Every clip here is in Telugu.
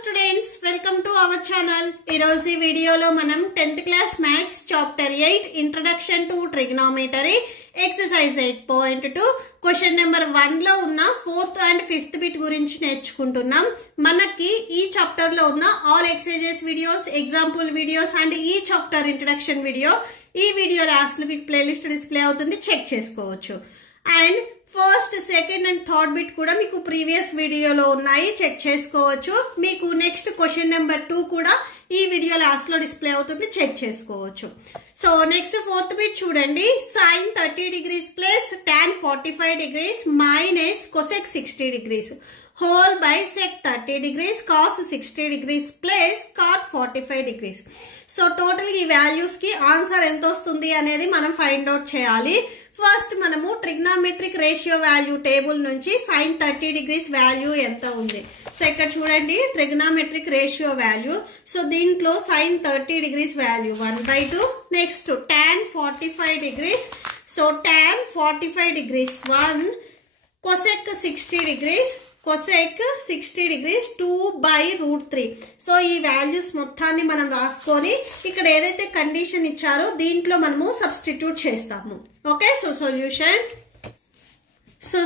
students, welcome to our channel. ఈరోజు వీడియోలో మనం 10th class maths chapter 8 introduction to trigonometry exercise 8.2 question number 1 లో ఉన్న 4th and 5th bit గురించి నేర్చుకుంటున్నాం. మనకి ఈ చాప్టర్ లో ఉన్న all exercises videos, example videos and ఈ చాప్టర్ introduction video ఈ వీడియో లాస్ట్ లో మీకు ప్లేలిస్ట్ డిస్ప్లే అవుతుంది, చెక్ చేసుకోవచ్చు. And first, second and third bit కూడా మీకు ప్రీవియస్ వీడియోలో ఉన్నాయి, చెక్ చేసుకోవచ్చు. మీకు నెక్స్ట్ క్వశ్చన్ నెంబర్ 2 కూడా ఈ వీడియో లాస్ట్లో డిస్ప్లే అవుతుంది, చెక్ చేసుకోవచ్చు. సో నెక్స్ట్ ఫోర్త్ బిట్ చూడండి. sin 30 degrees plus tan 45 degrees minus cosec 60 degrees whole by sec 30 degrees cos 60 degrees plus cot 45 degrees. So total ఈ వాల్యూస్కి ఆన్సర్ ఎంత వస్తుంది అనేది మనం ఫైండ్ అవుట్ చేయాలి. ఫస్ట్ మనము ట్రిగ్నామెట్రిక్ రేషియో వాల్యూ టేబుల్ నుంచి sin 30 degrees వాల్యూ ఎంత ఉంది. సో ఇక్కడ చూడండి ట్రిగ్నామెట్రిక్ రేషియో వాల్యూ. సో దీంట్లో sin 30 degrees value 1/2. Next tan 45 degrees. So tan 45 degrees 1, cosec 60 degrees, cosec 60 degrees 2/√3. So ఈ వాల్యూస్ మొత్తాన్ని మనం రాసుకొని ఇక్కడ ఏదైతే కండిషన్ ఇచ్చారో దీంట్లో మనము సబ్స్టిట్యూట్ చేస్తాము. ఓకే, సో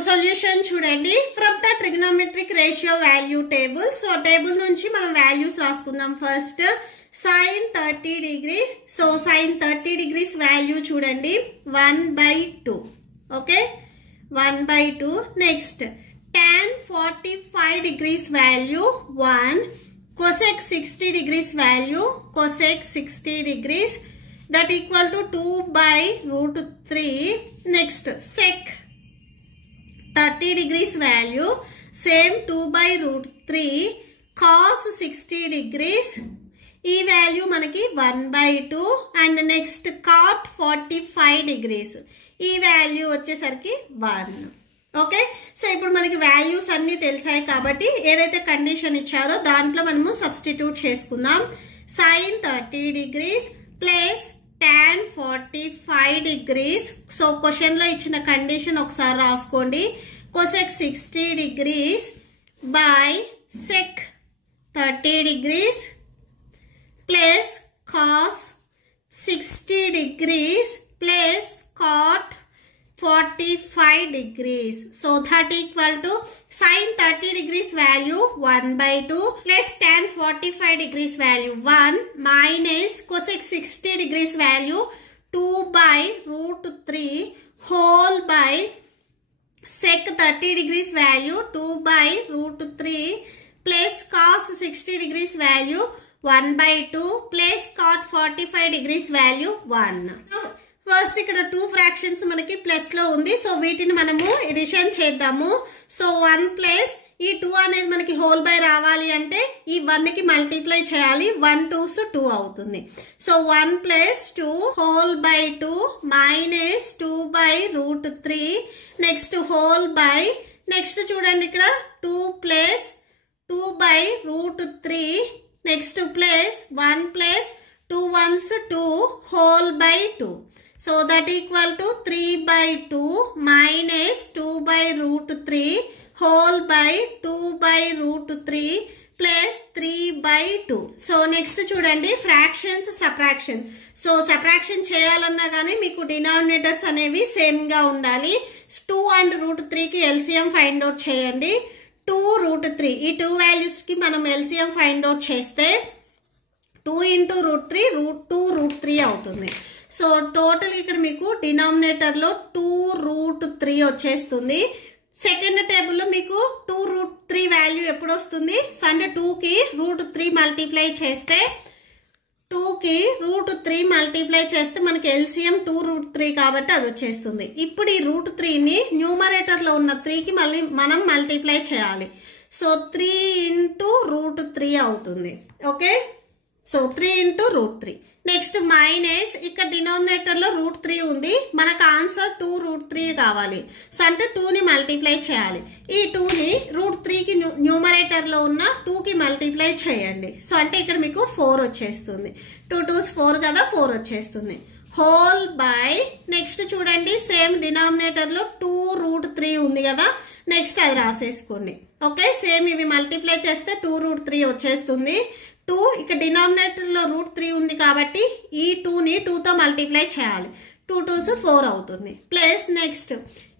సొల్యూషన్ చూడండి. From the trigonometric ratio value table. So table నుంచి మనం వాల్యూస్ రాసుకుందాం. First sin 30 degrees. So sin 30 degrees value చూడండి 1/2. Okay, 1/2. Next tan 45 degrees value 1, cosec 60 degrees value cosec 60 degrees that equal to 2/√3. next sec 30 degrees value same 2/√3 cos 60 degrees ఈ వాల్యూ మనకి 1/2. అండ్ నెక్స్ట్ cot 45 degrees ఈ వాల్యూ వచ్చేసరికి 1. ఓకే, సో ఇప్పుడు మనకి వాల్యూస్ అన్నీ తెలిసాయి కాబట్టి ఏదైతే కండిషన్ ఇచ్చారో దాంట్లో మనము సబ్స్టిట్యూట్ చేసుకుందాం. sin 30 degrees plus tan 45 degrees. So క్వశ్చన్లో ఇచ్చిన కండిషన్ ఒకసారి రాసుకోండి. cosec 60 degrees by sec 30 degrees plus cos 60 degrees plus cot 45 degrees. So that equal to sin 30 degrees value 1/2 plus tan 45 degrees value 1 minus cosec 60 degrees value 2/√3 whole by sec 30 degrees value 2/√3 plus cos 60 degrees value 1/2 plus cot 45 degrees value 1. First ఇక్కడ 2 ఫ్రాక్షన్స్ మనకి ప్లస్ లో ఉంది. సో వీటిని మనము ఎడిషన్ చేద్దాము. సో 1 ప్లస్ ఈ 2 అనేది మనకి హోల్ బై రావాలి అంటే ఈ 1 కి మల్టిప్లై చేయాలి. 1 2s 2 అవుతుంది. So 1 plus 2 whole by 2 minus 2/√3 next whole by next చూడండి ఇక్కడ 2 plus 2/√3 next plus 1 plus 2 1s 2 whole by 2. So that equal to 3/2 minus 2/√3 whole by 2/√3 plus 3/2. So next చూడండి ఫ్రాక్షన్స్ సబ్ట్రాక్షన్. సో సబ్ట్రాక్షన్ చేయాలన్నా కానీ మీకు డినామినేటర్స్ అనేవి సేమ్గా ఉండాలి. 2 and √3కి ఎల్సిఎం ఫైండ్ అవుట్ చేయండి. 2√3 ఈ 2 వాల్యూస్కి మనం ఎల్సిఎం ఫైండ్ అవుట్ చేస్తే 2 × √3 2√3 అవుతుంది. సో టోటల్ ఇక్కడ మీకు డినామినేటర్లో 2√3 వచ్చేస్తుంది. సెకండ్ టేబుల్లో మీకు 2√3 వాల్యూ ఎప్పుడు వస్తుంది? సో అంటే 2కి √3 మల్టిప్లై చేస్తే 2కి √3 మల్టిప్లై చేస్తే మనకి ఎల్సిఎం 2√3 కాబట్టి అది వచ్చేస్తుంది. ఇప్పుడు ఈ √3ని న్యూమరేటర్లో ఉన్న 3కి మళ్ళీ మనం మల్టిప్లై చేయాలి. సో 3 × √3 అవుతుంది. Okay, so 3 × √3. నెక్స్ట్ మైనస్ ఇక్కడ డినామినేటర్లో √3 ఉంది, మనకు ఆన్సర్ 2√3 కావాలి. సో అంటే 2ని మల్టిప్లై చేయాలి. ఈ 2ని √3కి న్యూమరేటర్లో ఉన్న 2కి మల్టిప్లై చేయండి. సో అంటే ఇక్కడ మీకు 4 వచ్చేస్తుంది. 2 2s 4 కదా, 4 వచ్చేస్తుంది. హోల్ బై నెక్స్ట్ చూడండి సేమ్ డినామినేటర్లో 2√3 ఉంది కదా, నెక్స్ట్ అది రాసేసుకోండి. ఓకే, సేమ్ ఇవి మల్టిప్లై చేస్తే 2√3 వచ్చేస్తుంది. 2 ఇక్కడ డినామినేటర్లో √3 ఉంది కాబట్టి ఈ 2ని 2తో మల్టిప్లై చేయాలి. 2 2s 4 అవుతుంది. ప్లస్ నెక్స్ట్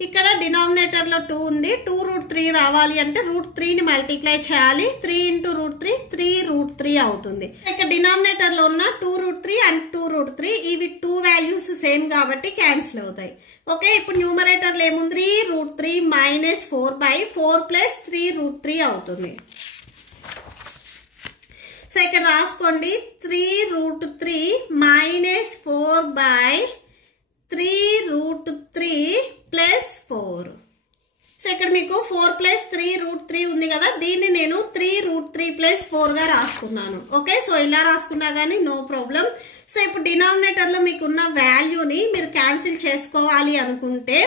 ఇక్కడ డినామినేటర్లో 2 ఉంది, 2√3 రావాలి అంటే √3ని మల్టిప్లై చేయాలి. 3 × √3 3√3 అవుతుంది. ఇక్కడ డినామినేటర్లో ఉన్న 2√3 అండ్ 2√3 ఇవి 2 వాల్యూస్ సేమ్ కాబట్టి క్యాన్సిల్ అవుతాయి. ఓకే, ఇప్పుడు న్యూమరేటర్లో ఏముంది 3√3 - 4/4 + 3√3 అవుతుంది. సో ఇక్కడ రాసుకోండి 3√3 - 4/3√3 + 4. సో ఇక్కడ మీకు 4 + 3√3 ఉంది కదా, దీన్ని నేను 3√3 + 4గా రాసుకున్నాను. ఓకే, సో ఇలా రాసుకున్నా కానీ నో ప్రాబ్లం. సో ఇప్పుడు డినామినేటర్లో మీకున్న వాల్యూని మీరు క్యాన్సిల్ చేసుకోవాలి అనుకుంటే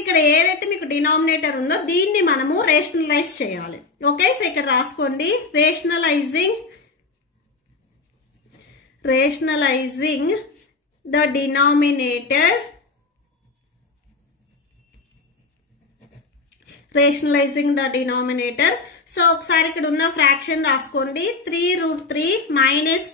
ఇక్కడ ఏదైతే మీకు డినామినేటర్ ఉందో దీన్ని మనము రేషనలైజ్ చేయాలి. ఓకే, సో ఇక్కడ రాసుకోండి rationalizing the denominator సో ఒకసారి ఇక్కడ ఉన్న ఫ్రాక్షన్ రాసుకోండి 3√3 -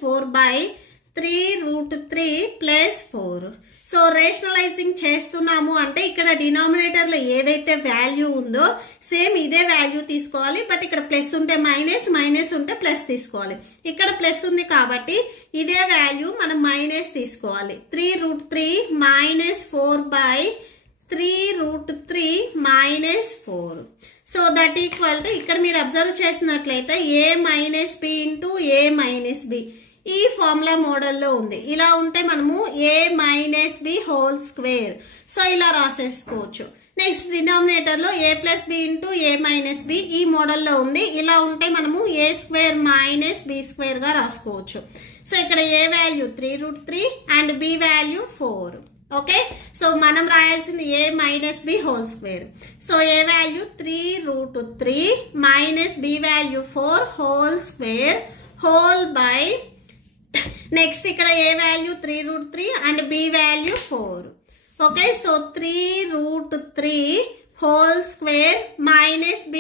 4/3√3 + 4. సో రేషనలైజింగ్ చేస్తున్నాము అంటే ఇక్కడ డినామినేటర్లో ఏదైతే వాల్యూ ఉందో సేమ్ ఇదే వాల్యూ తీసుకోవాలి. బట్ ఇక్కడ ప్లస్ ఉంటే మైనస్, మైనస్ ఉంటే ప్లస్ తీసుకోవాలి. ఇక్కడ ప్లస్ ఉంది కాబట్టి ఇదే వాల్యూ మనం మైనస్ తీసుకోవాలి. 3√3 - 4/3√3 - 4. సో దట్ ఈక్వల్ టు ఇక్కడ మీరు అబ్జర్వ్ చేసినట్లయితే a - b × a - b ఈ ఫార్ములా మోడల్లో ఉంది. ఇలా ఉంటే మనము a - b whole square so ఇలా రాసేసుకోవచ్చు. నెక్స్ట్ డినామినేటర్లో a + b × a - b ఈ మోడల్లో ఉంది. ఇలా ఉంటే మనము a² - b² గా రాసుకోవచ్చు. సో ఇక్కడ a value 3√3 and b value 4. Okay, so మనం రాయాల్సింది a - b whole square. So a value 3√3 - b value 4 whole square whole by next ఇక్కడ a value 3√3 and b value 4. Okay, so 3√3 whole square - b²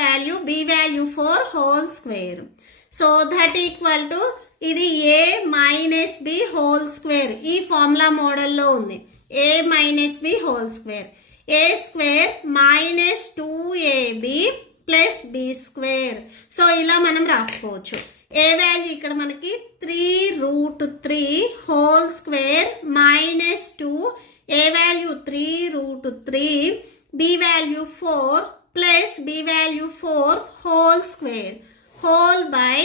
value b value 4 whole square. So that equal to ఇది a - b హోల్ స్క్వేర్ ఈ ఫార్ములా మోడల్లో ఉంది. a - b whole square a² - 2ab + b². So ఇలా మనం రాసుకోవచ్చు. a వాల్యూ ఇక్కడ మనకి 3√3 whole square - 2 a value 3√3 b value 4 + b value 4 whole square whole by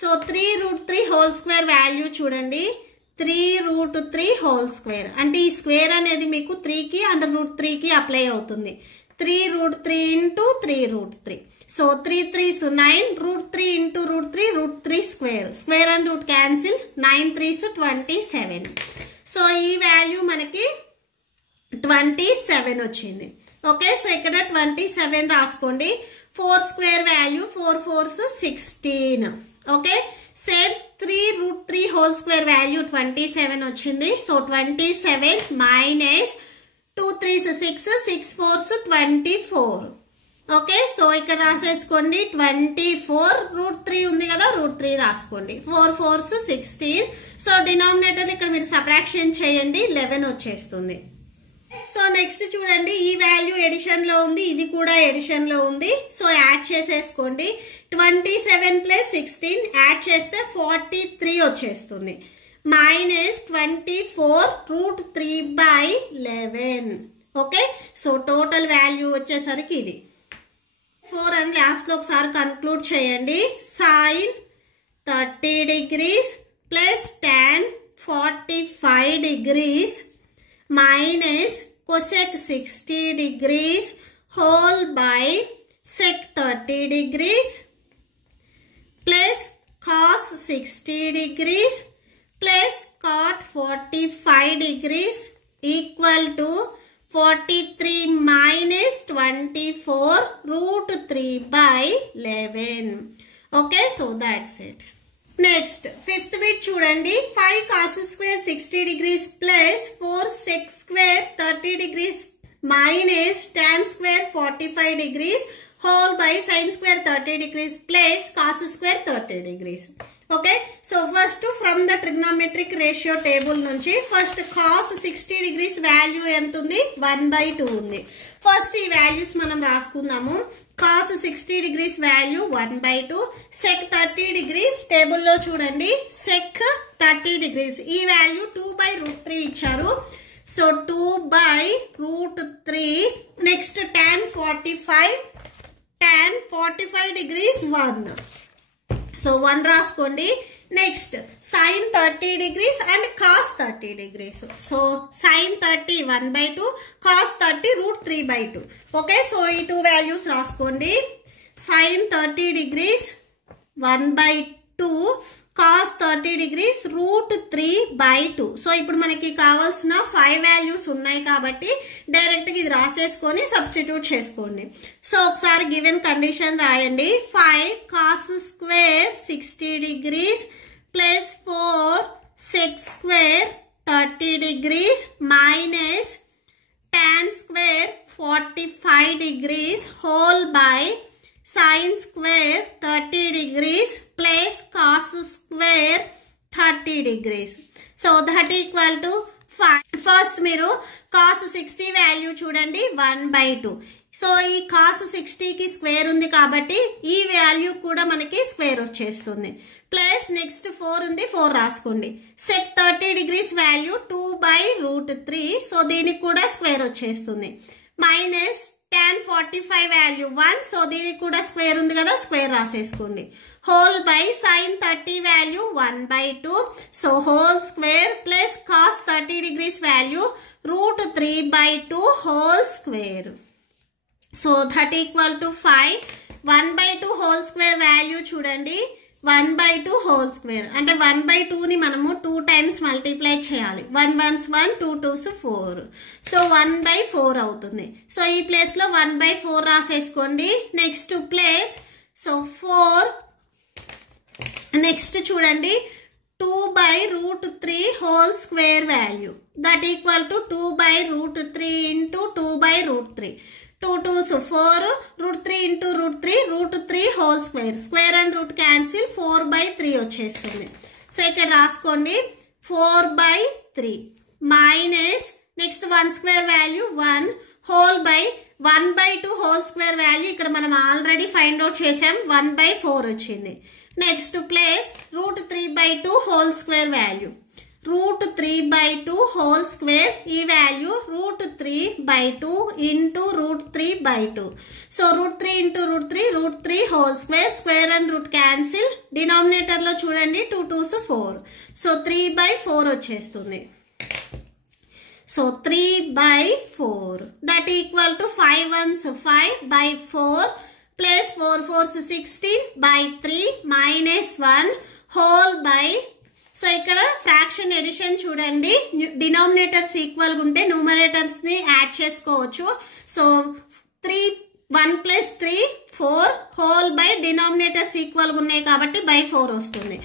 so 3√3 whole square value చూడండి 3√3 హోల్ స్క్వేర్ అంటే ఈ స్క్వేర్ అనేది మీకు 3కి అండ్ √3కి అప్లై అవుతుంది. 3√3 × 3√3 so 3 3s 9 √3 × √3 √3 square square and root cancel 9 3s 27. So ఈ వాల్యూ మనకి 27 వచ్చింది. ఓకే, సో ఇక్కడ 27 రాసుకోండి. 4 square value 4 4s 16. Okay, same 3√3 whole square value 27 వచ్చింది. So 27 - 2 3s 6 6 4s 24. Okay, so ఇక్కడ రాసేసుకోండి 24 √3 ఉంది కదా √3 రాసుకోండి 4 4s 16. సో డినామినేటర్ ఇక్కడ మీరు సబ్ట్రాక్షన్ చేయండి 11 వచ్చేస్తుంది. సో నెక్స్ట్ చూడండి ఈ వాల్యూ ఎడిషన్ లో ఉంది, ఇది కూడా ఎడిషన్ లో ఉంది. సో యాడ్ చేసేసుకోండి 27 + 16 యాడ్ చేస్తే 43 వచ్చేస్తుంది -24 √3/11. ఓకే, సో టోటల్ వాల్యూ వచ్చేసరికి ఇది 4 అని లాస్ట్ లో ఒకసారి కన్క్లూడ్ చేయండి. sin 30 degrees + tan 45 degrees minus cosec 60 degrees whole by sec 30 degrees plus cos 60 degrees plus cot 45 degrees equal to 43 minus 24 √3/11. Okay, so that's it. Next, fifth bit చూడండి 5 cos square 60 degrees plus 4 sec square 30 degrees minus tan square 45 degrees whole by sin square 30 degrees plus cos square 30 degrees. Okay, so first from the trigonometric ratio table nunchi first cos 60 degrees value entundi 1/2 undi. First ee values manam raskundamu. Cos 60 degrees value 1/2, sec 30 degrees table lo chudandi sec 30 degrees ee value 2/√3 icharu. So 2/√3. Next tan 45 degrees 1. So 1 raskondi. Next sin 30 degrees and cos 30 degrees. So sin 30 1/2, cos 30 √3/2. Okay, so ee two values raskondi. Sin 30 degrees 1/2, cos 30 degrees √3/2. So ఇప్పుడు మనకి కావాల్సిన 5 వాల్యూస్ ఉన్నాయి కాబట్టి డైరెక్ట్ గా ఇది రాసేసుకొని సబ్స్టిట్యూట్ చేసుకోండి. సో ఒకసారి గివెన్ కండిషన్ రాయండి. 5 cos square 60 degrees plus 4 sec square 30 degrees minus tan square 45 degrees whole by sin square 30 degrees plus cos square 30 degrees. So that equal to 5. First మీరు cos 60 వాల్యూ చూడండి 1/2. సో ఈ cos 60 కి స్క్వేర్ ఉంది కాబట్టి ఈ వాల్యూ కూడా మనకి స్క్వేర్ వచ్చేస్తుంది. ప్లస్ నెక్స్ట్ 4 ఉంది, 4 రాసుకోండి. sec 30 degrees value 2/√3. సో దీనికి కూడా స్క్వేర్ వచ్చేస్తుంది. Minus tan 45 value 1. సో దీనికి కూడా స్క్వేర్ ఉంది కదా, స్క్వేర్ రాసేసుకోండి. Whole by sin 30 value 1/2. So whole square plus cos 30 degrees value √3/2 whole square. So that equal to 5. 1/2 whole square value చూడండి 1/2 హోల్ స్క్వేర్ అంటే 1/2ని మనము 2 టైమ్స్ మల్టిప్లై చేయాలి. 1 1s 1, 2 2s 4. సో 1/4 అవుతుంది. సో ఈ ప్లేస్ లో 1/4 రాసేసుకోండి. Next place so 4. నెక్స్ట్ చూడండి 2/√3 whole square value that equal to 2/√3 into 2/√3. 2 2s 4, √3 into √3 whole square. Square and root cancel 4/3 వచ్చేస్తుంది. సో ఇక్కడ రాసుకోండి 4/3 minus next 1 square value 1 whole by 1/2 whole square value ఇక్కడ మనం ఆల్రెడీ ఫైండ్ అవుట్ చేసాం 1/4 వచ్చింది. Next place √3/2 whole square value √3/2 whole square ఈ value √3/2 into √3/2. So √3 into √3 whole square. Square and root cancel. Denominator లో చూడండి 2 2s 4. సో 3/4 వచ్చేస్తుంది. So 3/4 that equal to 5 1s 5/4 plus 4 4s 16/3 minus 1 whole by. So ఇక్కడ ఫ్రాక్షన్ ఎడిషన్ చూడండి డినామినేటర్స్ ఈక్వల్ గా ఉంటే న్యూమరేటర్స్ ని యాడ్ చేసుకోవచ్చు. So 1 + 3 4 whole by denominators equal గా ఉన్నాయి కాబట్టి /4 వస్తుంది.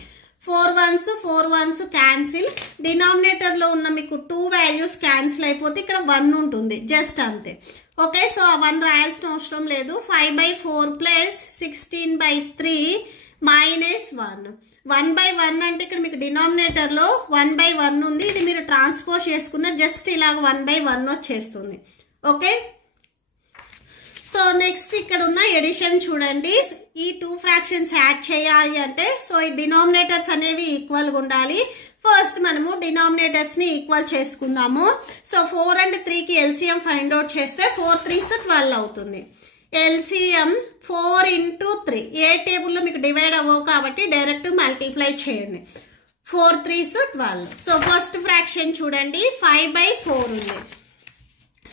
4 1s క్యాన్సిల్. డినామినేటర్ లో ఉన్న మీకు 2 వాల్యూస్ క్యాన్సిల్ అయిపోతే ఇక్కడ 1 ఉంటుంది జస్ట్ అంతే. ఓకే, సో ఆ 1 రాయాల్సిన అవసరం లేదు. 5/4 ప్లస్ 16/3 మైనస్ 1. 1/1 అంటే ఇక్కడ మీకు డినామినేటర్ లో 1/1 ఉంది. ఇది మీరు ట్రాన్స్పోజ్ చేసుకున్న జస్ట్ ఇలాగ 1/1 వచ్చేస్తుంది. ఓకే, సో నెక్స్ట్ ఇక్కడ ఉన్న ఎడిషన్ చూడండి. ఈ 2 ఫ్రాక్షన్స్ యాడ్ చేయాలి అంటే సో ఈ డినామినేటర్స్ అనేవి ఈక్వల్ గా ఉండాలి. ఫస్ట్ మనము డినామినేటర్స్ ని ఈక్వల్ చేసుకుందాము. సో 4 and 3కి ఎల్సిఎం ఫైండ్ అవుట్ చేస్తే 4 3s 12 అవుతుంది. ఎల్సిఎం 4 into 3 ఏ టేబుల్లో మీకు డివైడ్ అవ్వవు కాబట్టి డైరెక్ట్ మల్టిప్లై చేయండి. 4 3s 12. సో ఫస్ట్ ఫ్రాక్షన్ చూడండి 5/4 ఉంది.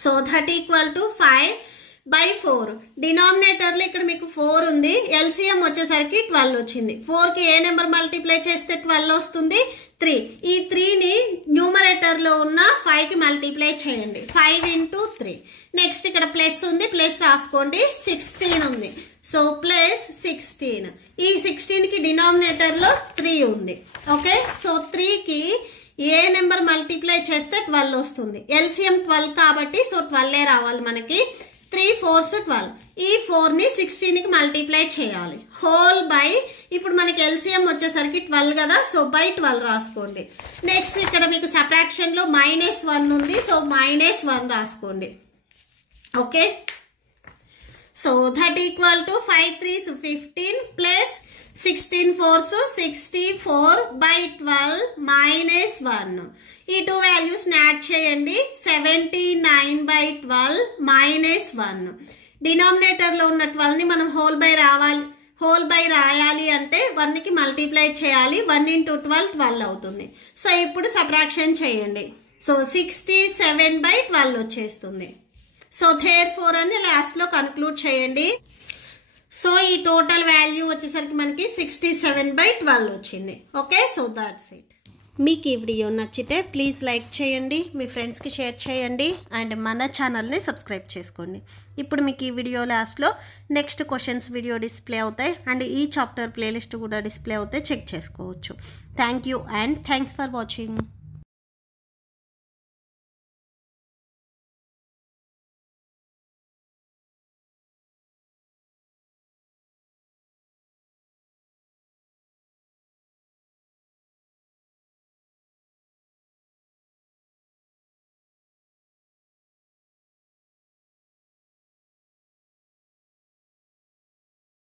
So that equal to 5/4. Denominator లో ఇక్కడ మీకు 4 ఉంది. ఎల్సిఎం వచ్చేసరికి 12 వచ్చింది. 4కి ఏ నెంబర్ మల్టిప్లై చేస్తే 12 వస్తుంది? 3. ఈ 3ని న్యూమరేటర్ లో ఉన్న 5కి మల్టిప్లై చేయండి. 5 into 3. నెక్స్ట్ ఇక్కడ ప్లస్ ఉంది, ప్లస్ రాసుకోండి. 16 ఉంది. So plus 16. ఈ 16కి డినామినేటర్ లో 3 ఉంది. ఓకే, సో 3కి ఏ నెంబర్ మల్టిప్లై చేస్తే 12 వస్తుంది. ఎల్సిఎం 12 కాబట్టి సో 12 రావాలి మనకి. 3 4s 12. ఈ 4ని 16కి మల్టిప్లై చేయాలి. హోల్ బై ఇప్పుడు మనకి ఎల్సిఎం వచ్చేసరికి 12 కదా, సో బై 12 రాసుకోండి. నెక్స్ట్ ఇక్కడ మీకు సబ్ట్రాక్షన్లో -1 ఉంది, సో -1 రాసుకోండి. Okay, so that equal to 5 3s 15 plus 16 4s 64 by 12 -1. ఈ 2 వాల్యూస్ని యాడ్ చేయండి. 79 బై 12 -1. డినామినేటర్లో ఉన్న 12ని మనం హోల్ బై రాయాలి అంటే 1కి మల్టిప్లై చేయాలి. 1 × 12 12 అవుతుంది. సో ఇప్పుడు సబ్ట్రాక్షన్ చేయండి. సో 67 బై 12 వచ్చేస్తుంది. సో therefore అని లాస్ట్లో కన్క్లూడ్ చేయండి. సో ఈ టోటల్ వాల్యూ వచ్చేసరికి మనకి 67 బై 12 వచ్చింది. Okay, so that's it. మీకు ఈ వీడియో నచ్చితే ప్లీజ్ లైక్ చేయండి, మీ ఫ్రెండ్స్కి షేర్ చేయండి అండ్ మన ఛానల్ని సబ్స్క్రైబ్ చేసుకోండి. ఇప్పుడు మీకు ఈ వీడియో లాస్ట్లో నెక్స్ట్ క్వశ్చన్స్ వీడియో డిస్ప్లే అవుతాయి అండ్ ఈ చాప్టర్ ప్లేలిస్ట్ కూడా డిస్ప్లే అవుతాయి, చెక్ చేసుకోవచ్చు. Thank you and thanks for watching.